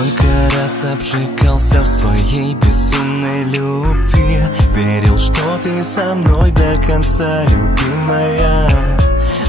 Сколько раз обжигался в своей безумной любви, верил, что ты со мной до конца, любимая.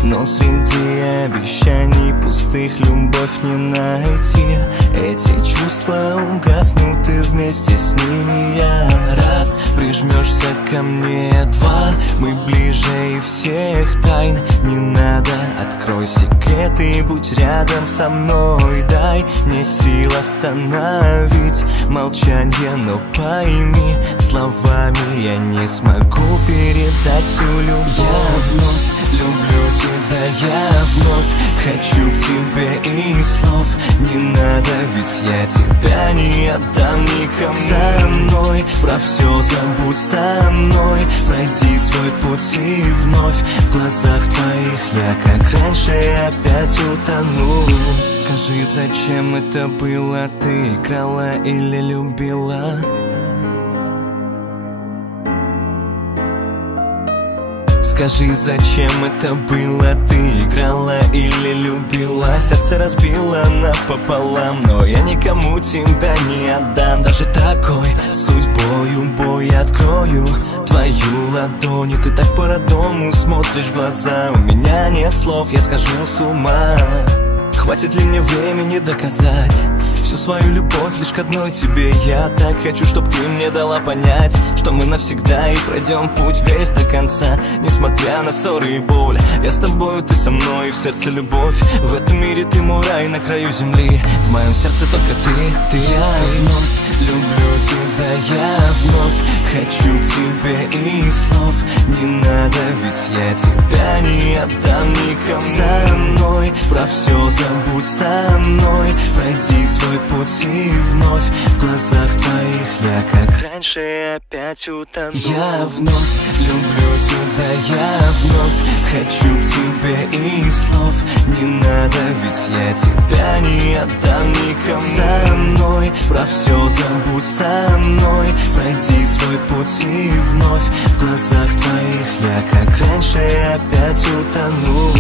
Но среди обещаний пустых любовь не найти. Эти чувства угаснут, и вместе с ними я. Раз, прижмешься ко мне, два, мы ближе и всех тайн не надо. Открой секреты и будь рядом со мной. Дай мне сил остановить молчание, но пойми, словами я не смогу передать всю любовь. Я вновь люблю тебя, я вновь хочу к тебе, и слов не надо, ведь я тебя не отдам никому. Со мной про все забудь, со мной пройди свой путь, и вновь в глазах твоих я, как раньше, опять утону. Скажи, зачем это было? Ты играла или любила? Скажи, зачем это было? Ты играла или любила? Сердце разбило напополам, но я никому тебя не отдам. Даже такой судьбою бой открою твою ладонь, и ты так по-родному смотришь в глаза. У меня нет слов, я схожу с ума. Хватит ли мне времени доказать всю свою любовь лишь к одной тебе? Я так хочу, чтоб ты мне дала понять, что мы навсегда и пройдем путь весь до конца. Несмотря на ссоры и боль, я с тобою, ты со мной, и в сердце любовь. В этом мире ты мой рай на краю земли, в моем сердце только ты. Я вновь люблю тебя, я вновь хочу к тебе, и слов не надо, ведь я тебя не отдам никому. Со мной про все забудь, со мной пройди свой путь, и вновь в глазах твоих я, как раньше, опять утону. Я вновь люблю тебя, я вновь хочу к тебе, и слов не надо, ведь я тебя не отдам никому. Со мной про все забудь, со мной пройди свой путь, и вновь в глазах твоих я, как раньше, опять утону.